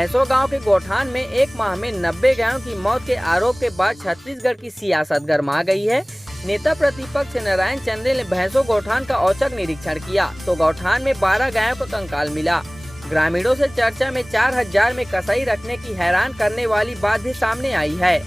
भैंसो गांव के गोठान में एक माह में 90 गायों की मौत के आरोप के बाद छत्तीसगढ़ की सियासत गर्मा गई है। नेता प्रतिपक्ष नारायण चंदेल ने भैंसो गोठान का औचक निरीक्षण किया तो गौठान में 12 गायों का कंकाल मिला। ग्रामीणों से चर्चा में 4000 में कसाई रखने की हैरान करने वाली बात भी सामने आई है।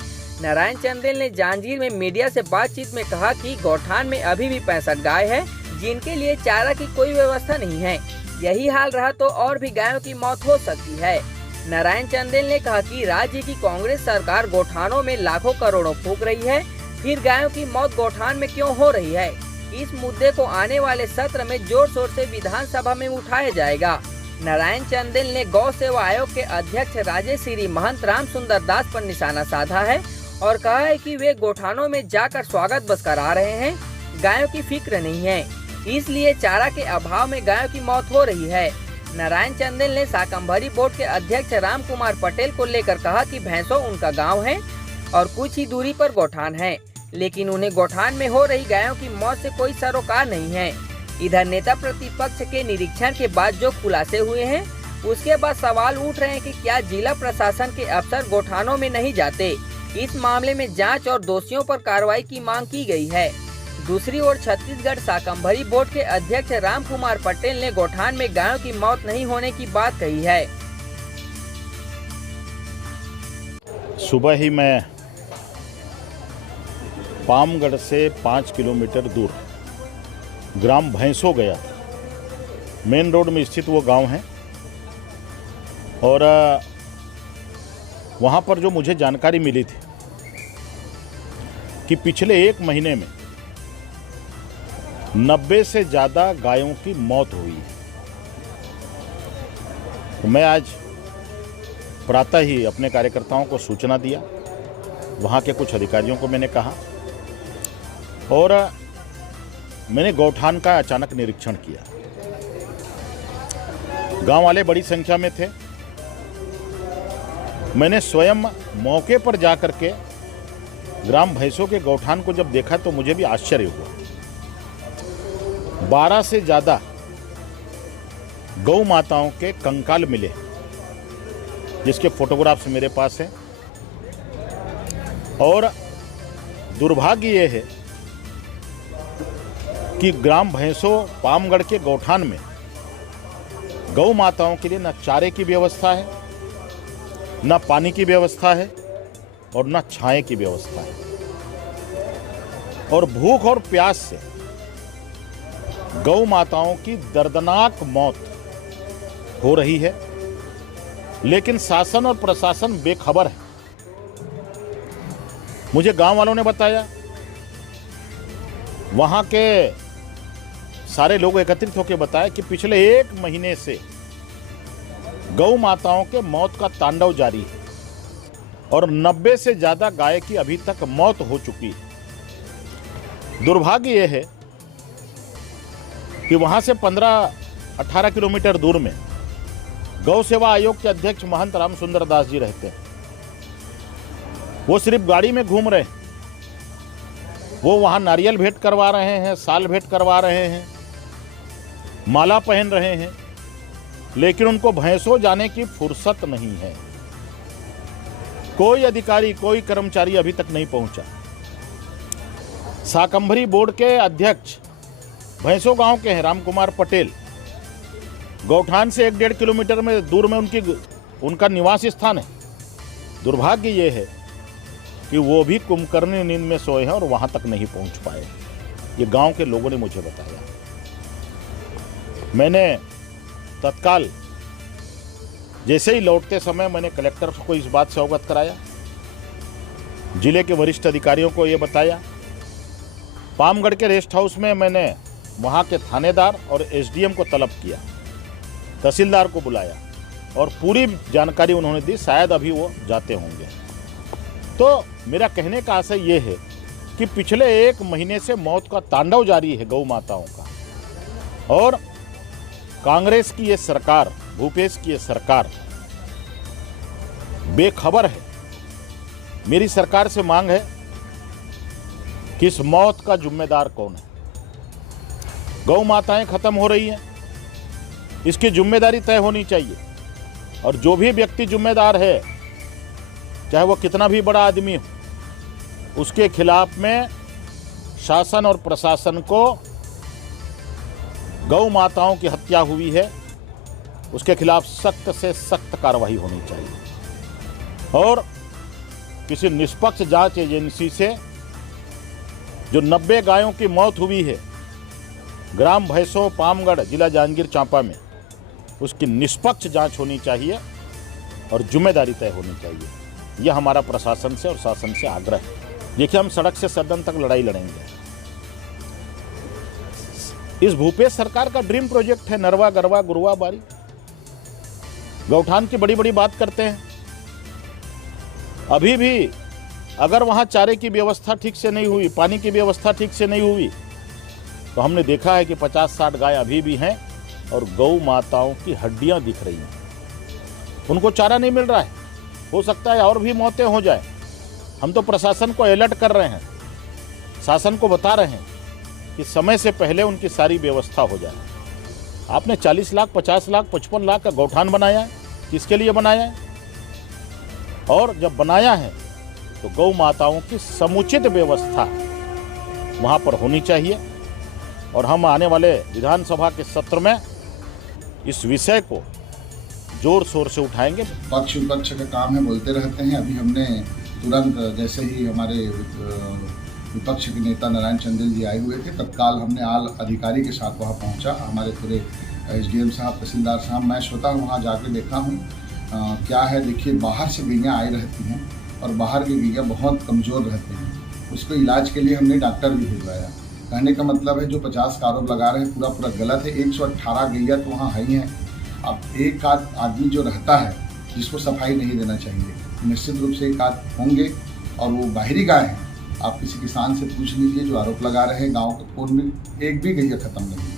नारायण चंदेल ने जांजगीर में मीडिया से बातचीत में कहा कि गौठान में अभी भी 65 गाय है जिनके लिए चारा की कोई व्यवस्था नहीं है। यही हाल रहा तो और भी गायों की मौत हो सकती है। नारायण चंदेल ने कहा कि राज्य की कांग्रेस सरकार गोठानों में लाखों करोड़ों फूंक रही है, फिर गायों की मौत गोठान में क्यों हो रही है। इस मुद्दे को आने वाले सत्र में जोर शोर से विधानसभा में उठाया जाएगा। नारायण चंदेल ने गौ सेवा आयोग के अध्यक्ष राजेश्री महंत राम सुंदर दास पर निशाना साधा है और कहा है कि वे गोठानों में जाकर स्वागत बस करा रहे हैं, गायों की फिक्र नहीं है, इसलिए चारा के अभाव में गायों की मौत हो रही है। नारायण चंदेल ने शाकंभरी बोर्ड के अध्यक्ष राम कुमार पटेल को लेकर कहा कि भैंसो उनका गांव है और कुछ ही दूरी पर गोठान है, लेकिन उन्हें गोठान में हो रही गायों की मौत से कोई सरोकार नहीं है। इधर नेता प्रतिपक्ष के निरीक्षण के बाद जो खुलासे हुए हैं उसके बाद सवाल उठ रहे हैं कि क्या जिला प्रशासन के अफसर गोठानों में नहीं जाते। इस मामले में जांच और दोषियों पर कार्रवाई की मांग की गई है। दूसरी ओर छत्तीसगढ़ शाकंभरी बोर्ड के अध्यक्ष राम कुमार पटेल ने गोठान में गायों की मौत नहीं होने की बात कही है। सुबह ही मैं पामगढ़ से 5 किलोमीटर दूर ग्राम भैंसो गया। मेन रोड में स्थित वो गांव है और वहाँ पर जो मुझे जानकारी मिली थी कि पिछले 1 महीने में 90 से ज़्यादा गायों की मौत हुई है। तो मैं आज प्रातः ही अपने कार्यकर्ताओं को सूचना दिया, वहाँ के कुछ अधिकारियों को मैंने कहा और मैंने गौठान का अचानक निरीक्षण किया। गांव वाले बड़ी संख्या में थे। मैंने स्वयं मौके पर जाकर के ग्राम भैंसों के गौठान को जब देखा तो मुझे भी आश्चर्य हुआ। 12 से ज़्यादा गौ माताओं के कंकाल मिले, जिसके फोटोग्राफ्स मेरे पास हैं। और दुर्भाग्य ये है कि ग्राम भैंसों पामगढ़ के गौठान में गौ माताओं के लिए न चारे की व्यवस्था है, न पानी की व्यवस्था है और न छाए की व्यवस्था है। और भूख और प्यास से गौ माताओं की दर्दनाक मौत हो रही है, लेकिन शासन और प्रशासन बेखबर है। मुझे गांव वालों ने बताया, वहां के सारे लोग एकत्रित होकर बताया कि पिछले 1 महीने से गौ माताओं के मौत का तांडव जारी है और 90 से ज़्यादा गाय की अभी तक मौत हो चुकी है। दुर्भाग्य यह है कि वहाँ से 15-18 किलोमीटर दूर में गौ सेवा आयोग के अध्यक्ष महंत राम सुंदर दास जी रहते हैं। वो सिर्फ गाड़ी में घूम रहे हैं, वो वहाँ नारियल भेंट करवा रहे हैं, साल भेंट करवा रहे हैं, माला पहन रहे हैं, लेकिन उनको भैंसों जाने की फुर्सत नहीं है। कोई अधिकारी, कोई कर्मचारी अभी तक नहीं पहुंचा। शाकंभरी बोर्ड के अध्यक्ष भैंसों गांव के हैं राम कुमार पटेल। गौठान से 1-1.5 किलोमीटर में दूर में उनका निवास स्थान है। दुर्भाग्य ये है कि वो भी कुंभकर्णी नींद में सोए हैं और वहां तक नहीं पहुंच पाए। ये गांव के लोगों ने मुझे बताया। मैंने तत्काल जैसे ही लौटते समय मैंने कलेक्टर को इस बात से अवगत कराया, जिले के वरिष्ठ अधिकारियों को ये बताया। पामगढ़ के रेस्ट हाउस में मैंने वहाँ के थानेदार और एसडीएम को तलब किया, तहसीलदार को बुलाया और पूरी जानकारी उन्होंने दी। शायद अभी वो जाते होंगे। तो मेरा कहने का आशय ये है कि पिछले 1 महीने से मौत का तांडव जारी है गौ माताओं का, और कांग्रेस की ये सरकार, भूपेश की ये सरकार बेखबर है। मेरी सरकार से मांग है कि इस मौत का जिम्मेदार कौन है। गौ माताएं खत्म हो रही हैं, इसकी जिम्मेदारी तय होनी चाहिए। और जो भी व्यक्ति जिम्मेदार है, चाहे वो कितना भी बड़ा आदमी हो, उसके खिलाफ में शासन और प्रशासन को गौ माताओं की हत्या हुई है, उसके खिलाफ सख्त से सख्त कार्रवाई होनी चाहिए। और किसी निष्पक्ष जांच एजेंसी से जो 90 गायों की मौत हुई है ग्राम भैंसों पामगढ़ जिला जांजगीर चांपा में, उसकी निष्पक्ष जांच होनी चाहिए और जिम्मेदारी तय होनी चाहिए। यह हमारा प्रशासन से और शासन से आग्रह है। देखिए, हम सड़क से सदन तक लड़ाई लड़ेंगे। इस भूपेश सरकार का ड्रीम प्रोजेक्ट है नरवा गरवा गुरुआ बारी। गौठान की बड़ी बड़ी बात करते हैं, अभी भी अगर वहां चारे की व्यवस्था ठीक से नहीं हुई, पानी की व्यवस्था ठीक से नहीं हुई, तो हमने देखा है कि 50-60 गाय अभी भी हैं और गौ माताओं की हड्डियां दिख रही हैं। उनको चारा नहीं मिल रहा है, हो सकता है और भी मौतें हो जाए। हम तो प्रशासन को अलर्ट कर रहे हैं, शासन को बता रहे हैं कि समय से पहले उनकी सारी व्यवस्था हो जाए। आपने 40 लाख 50 लाख 55 लाख का गौठान बनाया है, किसके लिए बनाया है? और जब बनाया है तो गौ माताओं की समुचित व्यवस्था वहाँ पर होनी चाहिए। और हम आने वाले विधानसभा के सत्र में इस विषय को जोर शोर से उठाएंगे। पक्ष विपक्ष का काम है, बोलते रहते हैं। अभी हमने तुरंत जैसे ही हमारे विपक्ष के नेता नारायण चंदेल जी आए हुए थे, तत्काल हमने आल अधिकारी के साथ वहाँ पहुँचा। हमारे पूरे SDM साहब, तहसीलदार साहब, मैं स्वतः वहाँ जाके देखा हूँ। क्या है, देखिए, बाहर से गैया आई रहती हैं और बाहर की गैया बहुत कमज़ोर रहती हैं। उसको इलाज के लिए हमने डॉक्टर भी भिजवाया। कहने का मतलब है जो 50 का आरोप लगा रहे हैं पूरा गलत है। 118 गैया तो वहाँ है ही हैं। अब एक आध आदमी जो रहता है जिसको सफाई नहीं देना चाहिए, निश्चित रूप से एक आध होंगे और वो बाहरी गाय हैं। आप किसी किसान से पूछ लीजिए जो आरोप लगा रहे हैं, गाँव के कोई में एक भी गैया खत्म नहीं।